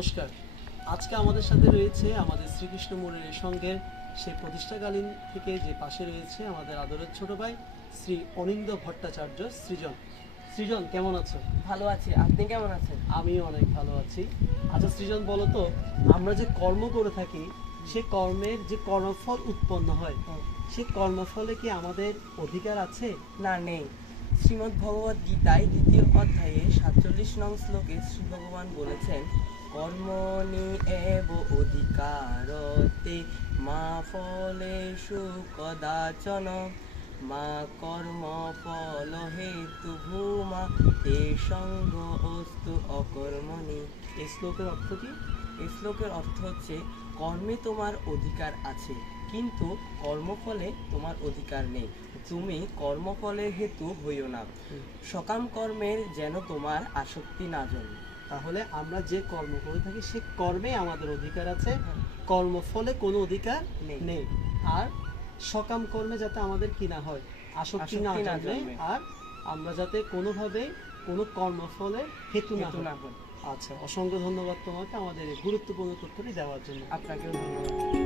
নমস্কার। আজকে আমাদের সাথে রয়েছে আমাদের শ্রীকৃষ্ণ মুরারি সংঘের সেই প্রতিষ্ঠাকালীন থেকে যে পাশে রয়েছে আমাদের আদরের ছোট ভাই শ্রী অনিন্দ ভট্টাচার্য সৃজন। সৃজন, কেমন আছো? ভালো আছি, আপনি কেমন আছেন? আমিও অনেক ভালো আছি। আচ্ছা সৃজন, বলো তো, আমরা যে কর্ম করে থাকি সে কর্মের যে কর্মফল উৎপন্ন হয় সে কর্মফলে কি আমাদের অধিকার আছে? না, নেই। শ্রীমদ্ ভগবদ গীতায় ২য় অধ্যায়ে ৪৭ নং শ্লোকে শ্রী ভগবান বলেছেন, কর্মণি এব অধিকারতে মা ফলেষু কদাচন মা কর্ম ফল হেতু ভূমা তে সঙ্গ অস্তু অকর্মণি। এই শ্লোকের অর্থ কি? এই শ্লোকের অর্থ হচ্ছে, কর্মে তোমার অধিকার আছে কিন্তু কর্মফলে তোমার অধিকার নেই। তুমি কর্মফলের হেতু হইও না, সকাম কর্মের যেন তোমার আসক্তি না জন্মে। তাহলে আমরা যে কর্ম করে থাকি সে কর্মে আমাদের অধিকার আছে, কর্মফলে কোনো অধিকার নেই। আর সকাম কর্মে যাতে আমাদের কি না হয়, আসক্তি না জন্মে, আর আমরা যাতে কোনোভাবে কোনো কর্মফলে হেতু না হয়। আচ্ছা, অসংখ্য ধন্যবাদ তোমাকে আমাদের এই গুরুত্বপূর্ণ তথ্যটি দেওয়ার জন্য। আপনাকেও ধন্যবাদ।